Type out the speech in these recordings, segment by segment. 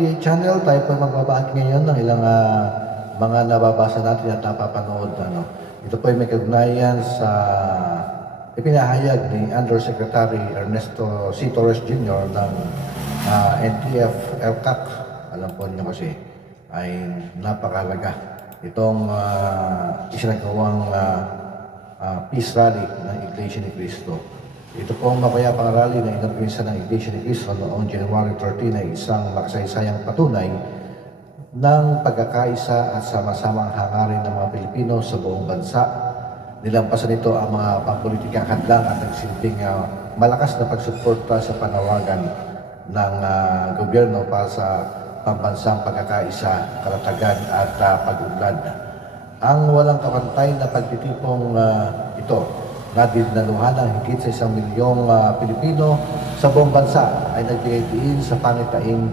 JDA channel, tayo po magbabahagi ngayon ng ilang mga nababasa natin at napapanood. Ito po ay may kaugnayan sa ipinahayag ni Undersecretary Ernesto C. Torres Jr. ng NTF-ELCAC. Alam po niyo kasi ay napakalaga itong isinagawang peace rally ng Iglesia ni Cristo. Ito po ang mapayapang rally na inorganisa ng Iglesia ni Cristo noong January 13 ay isang makasaysayang patunay ng pagkakaisa at sama-samang hangarin ng mga Pilipino sa buong bansa. Nilampasan nito ang mga pampolitikang hadlang at nagsilbing malakas na pagsuporta sa panawagan ng gobyerno para sa pambansang pagkakaisa, karatagan at pag-unlad. Ang walang kapantay na pagtitipong ito na dinaluhan ng higit sa 1 milyong Pilipino sa buong bansa ay nagbigay diin sa pangitain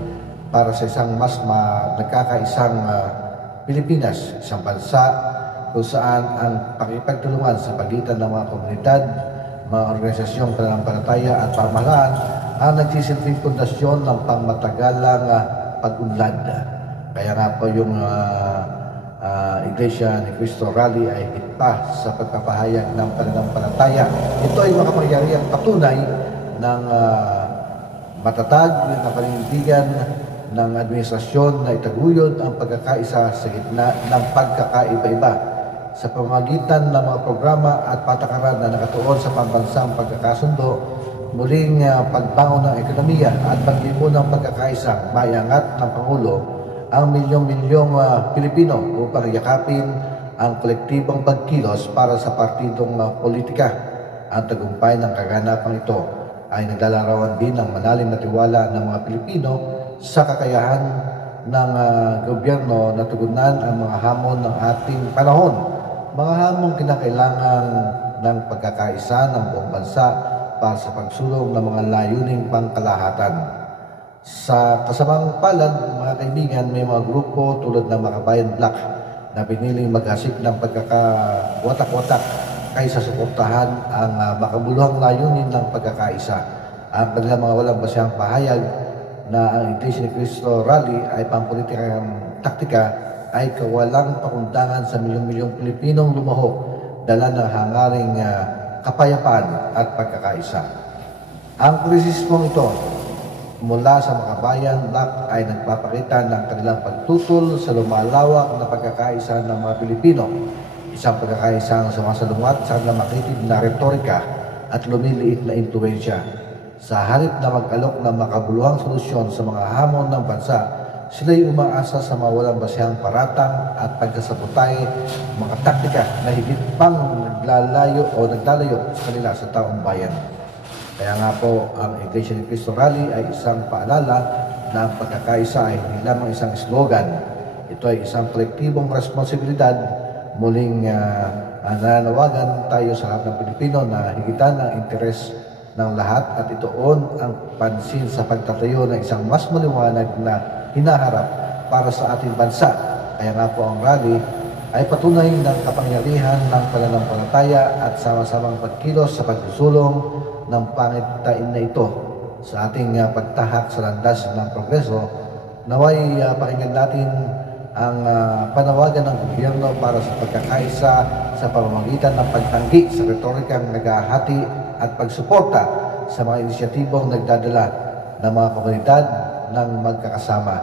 para sa isang mas nagkakaisang Pilipinas, isang bansa kung saan ang pakipagtulungan sa pagitan ng mga komunidad, mga organisasyong pananampalataya at pamahalaan ang nagsisilbing pundasyon ng pangmatagalang pag-unlad. Kaya nga po yung Iglesia ni Cristo Rally ay higit pa sa pagpapahayag ng pananampalataya. Ito ay makapangyarihang patunay ng matatag na paninindigan ng administrasyon na itaguyod ang pagkakaisa sa gitna ng pagkakaiba-iba sa pamamagitan ng mga programa at patakaran na nakatuon sa pambansang pagkakasundo, muling pagbangon ng ekonomiya at pag-ipunang pagkakaisa. Maiangat ng Pangulo ang milyong-milyong Pilipino upang yakapin ang kolektibong pagkilos para sa partidong politika. Ang tagumpay ng kaganapang ito ay naglalarawan din ng malalim na tiwala ng mga Pilipino sa kakayahan ng gobyerno na tugunan ang mga hamon ng ating panahon. Mga hamon kinakailangan ng pagkakaisa ng buong bansa para sa pagsulong ng mga layuning pangkalahatan. Sa kasamang palad, mga kaibigan, may mga grupo tulad ng Makabayan Black na piniling mag-asik ng pagkakawatak-watak kaysa suportahan ang makabuluhang layunin ng pagkakaisa. Ang kanilang mga walang basihang pahayag na ang Iglesia ni Cristo Rally ay pampolitikang taktika ay kawalang pakundangan sa milyong-milyong Pilipinong lumahok dala ng hangaring kapayapaan at pagkakaisa. Ang krisismong ito mula sa Makabayan Black ay nagpapakita ng kanilang pagtutol sa lumalawak na pagkakaisa ng mga Pilipino. Isang pagkakaisang sumasalungat sa kanilang makitid na retorika at lumiliit na impluwensya. Sa halip na mag-alok ng makabuluhang solusyon sa mga hamon ng bansa, sila'y umaasa sa mga walang basihang paratang at pagkasabotay, mga taktika na higit pang naglalayo sa kanila sa taong bayan. Kaya nga po, ang Iglesia ni Cristo Rally ay isang paalala na ang pagkakaisa ay hindi lamang isang slogan. Ito ay isang kolektibong responsibilidad. Muling nananawagan tayo sa lahat ng Pilipino na higitan ang interes ng lahat at ituon ang pansin sa pagtatayo ng isang mas maliwanag na hinaharap para sa ating bansa. Kaya nga po ang rally ay patunay ng kapangyarihan ng pananampalataya at sama-samang pagkilos sa pagsusulong ng pangitain na ito sa ating pagtahak sa landas ng progreso. Naway pakinggan natin ang panawagan ng gobyerno para sa pagkakaisa sa pamamagitan ng pagtanggi sa retorikang naghahati at pagsuporta sa mga inisyatibong nagdadala ng mga komunidad ng magkakasama.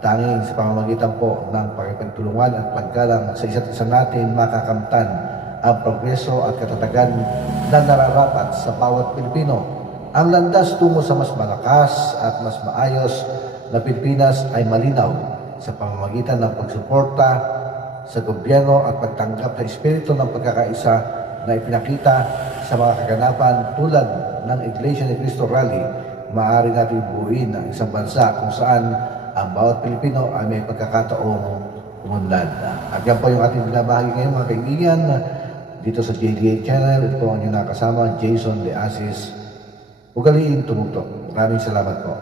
Tanging sa pamamagitan po ng pakipagtulungan at paggalang sa isa't isa natin makakamtan ang progreso at katatagan na nararapat sa bawat Pilipino. Ang landas tungo sa mas malakas at mas maayos na Pilipinas ay malinaw sa pamamagitan ng pagsuporta sa gobyerno at pagtanggap sa espiritu ng pagkakaisa na ipinakita sa mga kaganapan tulad ng Iglesia ni Cristo Rally. Maaari natin buuin ang isang bansa kung saan ang bawat Pilipino ay may pagkakataong umunlad. At yan po yung ating binabahagi ngayon, mga kaibigan, dito sa JDA channel. Ito po ang inyong nakasama, Jason De Asis. Ugaliin tumugtog. Maraming salamat po.